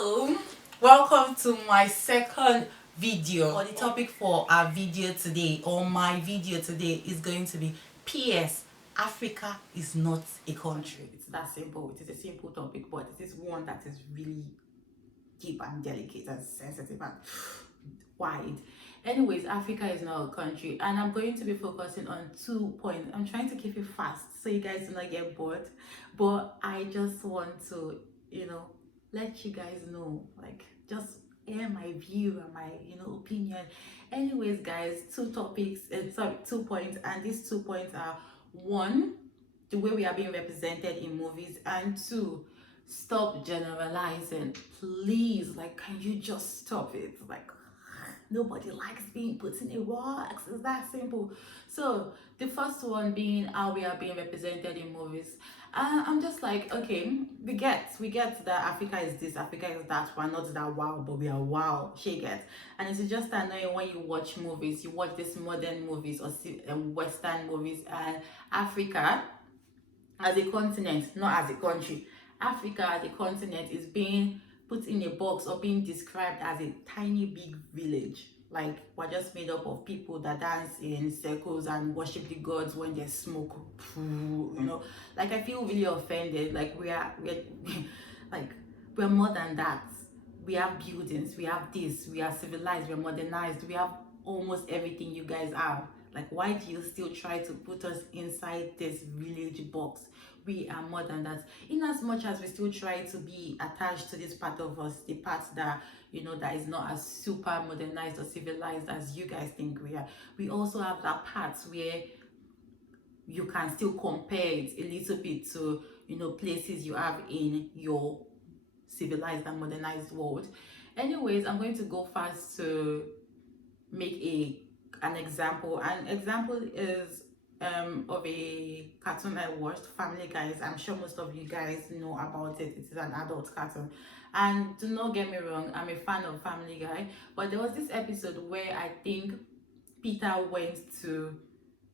Hello, welcome to my second video. Or the topic for our video today, or my video today, is going to be PS. Africa is not a country. It's that simple. It is a simple topic, but it is one that is really deep and delicate and sensitive and wide. Anyways, Africa is not a country, and I'm going to be focusing on 2 points. I'm trying to keep it fast so you guys do not get bored, but I just want to, let you guys know, like, just hear my view and my, opinion. Anyways, guys, 2 points, and these 2 points are: one, the way we are being represented in movies, and two, stop generalizing. Please, like, can you just stop it? Like, nobody likes being put in a box. It's that simple. So the first one being how we are being represented in movies. I'm just like, okay, we get that Africa is this, Africa is that. We're not that wow, but we are wow. She gets. And it's just annoying when you watch movies, you watch these modern movies or Western movies, and Africa as a continent, not as a country, Africa as a continent is being put in a box or being described as a tiny big village. Like, we're just made up of people that dance in circles and worship the gods when they smoke. Like, I feel really offended. Like, we're like, we're more than that. We have buildings, we have this, we are civilized, we're modernized, we have almost everything you guys have. Like, why do you still try to put us inside this village box? We are more than that. In as much as we still try to be attached to this part of us, the part that, that is not as super modernized or civilized as you guys think we are, we also have that part where you can still compare it a little bit to, places you have in your civilized and modernized world. Anyways, I'm going to go fast to make an example. An example is of a cartoon I watched, Family Guys. I'm sure most of you guys know about it. It is an adult cartoon. And do not get me wrong, I'm a fan of Family Guy. But there was this episode where I think Peter went to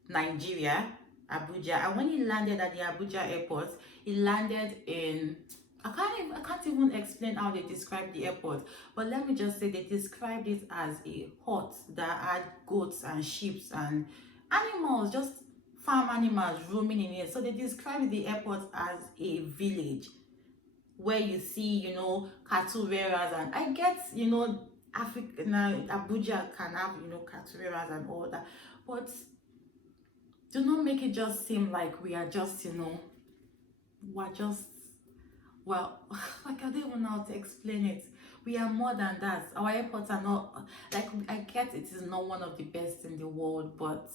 Nigeria, Abuja, and when he landed at the Abuja airport, he landed in, I can't even explain how they described the airport, but let me just say they described it as a hut that had goats and sheep and animals, just farm animals roaming in it. So they described the airport as a village where you see, cattle rearers, and I get, Africa now, Abuja can have, cattle rearers and all that, but do not make it just seem like we are just, we're just, well, like, I don't even know how to explain it. We are more than that. Our airports are not, like, I get it is not one of the best in the world, but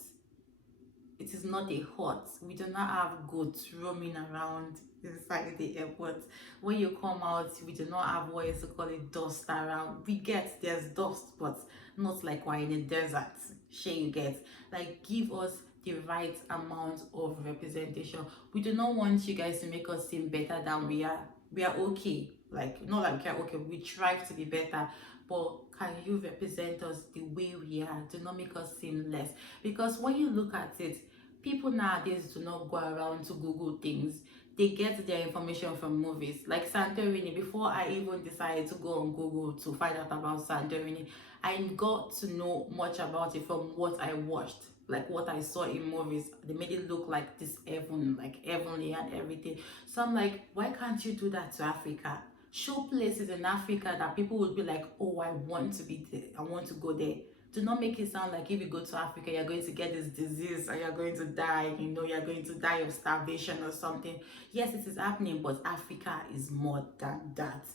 it is not a hut. We do not have goats roaming around inside the airport. When you come out, we do not have what is called a dust around. We get there's dust, but not like we're in a desert. Sure, you get. Like, give us the right amount of representation. We do not want you guys to make us seem better than we are. We are okay. Like, not like we are okay. We strive to be better, but can you represent us the way we are? Do not make us seem less. Because when you look at it, people nowadays do not go around to Google things. They get their information from movies. Like Santorini, before I even decided to go on Google to find out about Santorini, I got to know much about it from what I watched, like what I saw in movies. They made it look like this heaven, like heavenly and everything. So I'm like, why can't you do that to Africa? Show places in Africa that people would be like, oh, I want to be there, I want to go there. Do not make it sound like if you go to Africa, you're going to get this disease or you're going to die, you're going to die of starvation or something. Yes, it is happening, but Africa is more than that.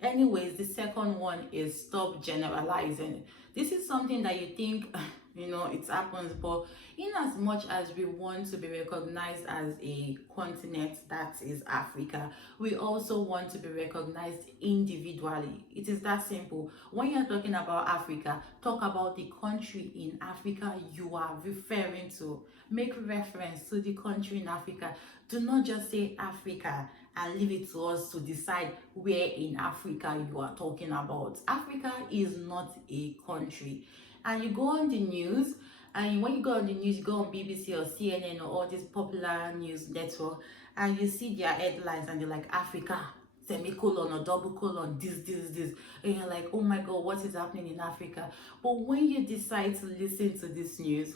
Anyways, the second one is stop generalizing. This is something that you think, it happens, but in as much as we want to be recognized as a continent that is Africa, we also want to be recognized individually. It is that simple. When you're talking about Africa, talk about the country in Africa you are referring to. Make reference to the country in Africa. Do not just say Africa and leave it to us to decide where in Africa you are talking about. Africa is not a country. And you go on the news, and when you go on the news, you go on BBC or CNN or all these popular news network, and you see their headlines and they're like, Africa, semicolon or double colon, this, and you're like, oh my god, what is happening in Africa? But when you decide to listen to this news,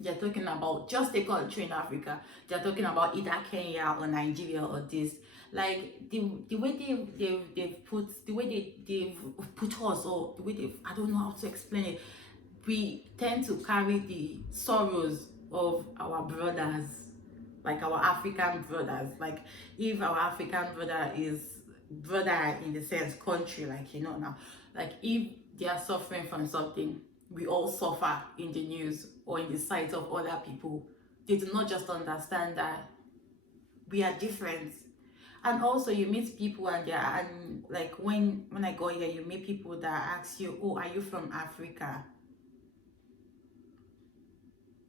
they're talking about just a country in Africa. They're talking about either Kenya or Nigeria or this. Like the way they've put, the way they've put us, or the way they've, I don't know how to explain it. We tend to carry the sorrows of our brothers, like our African brothers. Like if our African brother is brother in the sense country, like now, like if they are suffering from something, we all suffer in the news or in the sight of other people. They do not just understand that we are different. And also you meet people and they're, and like when I go here, you meet people that ask you, oh, are you from Africa?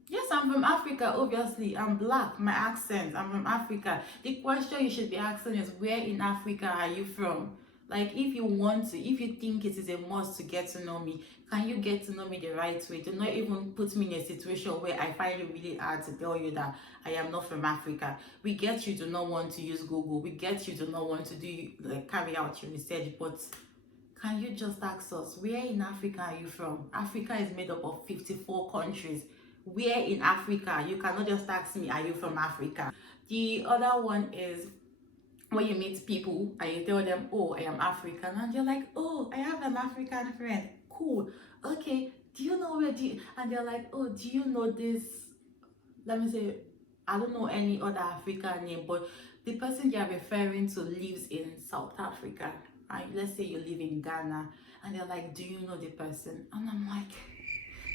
Yes, I'm from Africa, obviously. I'm black, my accent. I'm from Africa. The question you should be asking is, where in Africa are you from? Like, if you want to, if you think it is a must to get to know me, can you get to know me the right way? Do not even put me in a situation where I find it really hard to tell you that I am not from Africa. We get you do not want to use Google. We get you do not want to do, like, carry out your research, but can you just ask us, where in Africa are you from? Africa is made up of 54 countries. Where in Africa? You cannot just ask me, are you from Africa? The other one is when you meet people and you tell them, oh, I am African, and you're like, oh, I have an African friend. Cool. Okay. Do you know where do you, and they're like, oh, do you know this? Let me say, I don't know any other African name, but the person you're referring to lives in South Africa. And let's say you live in Ghana, and they're like, do you know the person? And I'm like,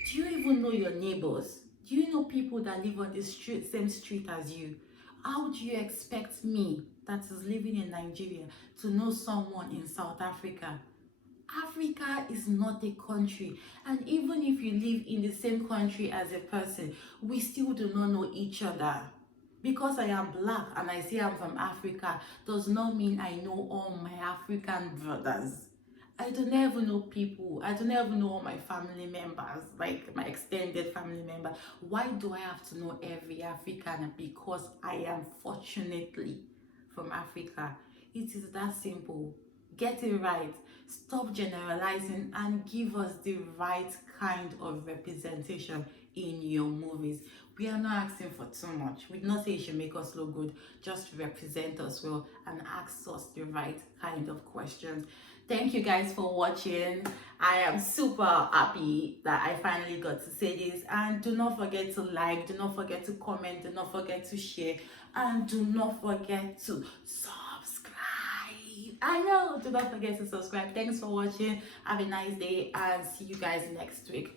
do you even know your neighbors? Do you know people that live on the street, same street as you? How do you expect me, that is living in Nigeria, to know someone in South Africa? Africa is not a country, and even if you live in the same country as a person, we still do not know each other. Because I am black and I say I'm from Africa does not mean I know all my African brothers. I don't even know people. I don't even know all my family members, like my extended family member. Why do I have to know every African? Because I am fortunately from Africa. It is that simple. Get it right. Stop generalizing and give us the right kind of representation in your movies. We are not asking for too much. We do not say you should make us look good. Just represent us well and ask us the right kind of questions. Thank you guys for watching. I am super happy that I finally got to say this. And do not forget to like, do not forget to comment, do not forget to share, and do not forget to subscribe. I know, do not forget to subscribe. Thanks for watching. Have a nice day and see you guys next week.